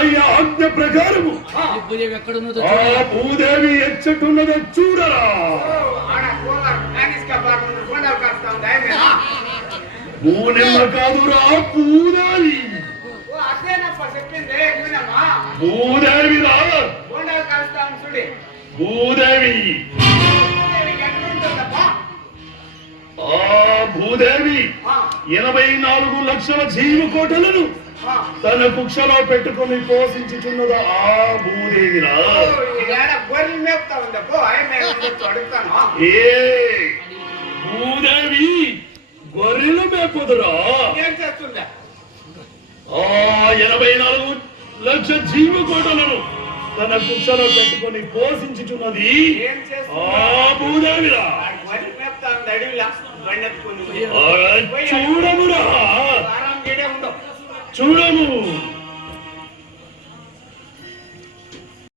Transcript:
అన్నయ్య ఆజ్ఞ ప్రకారము ఆ భూదేవి ఎచ్చటున్నదో చూడరా. భూనెమ్మ కాదురా భూదేవి. భూదేవి రా భూదేవి. ఆ భూదేవి 84 లక్షల జీవకోటలను తన కుక్షలో పెట్టుకుని పోషించుచున్నదా ఆ భూదేవిరా. ఏ భూదేవి గొర్రెలు మేపుదురా. ఆ 84 లక్షల జీవకోటలను తన కుక్షలో పెట్టుకుని పోషించుచున్నది ఆ భూదేవిరా. చూడమురా చూడము.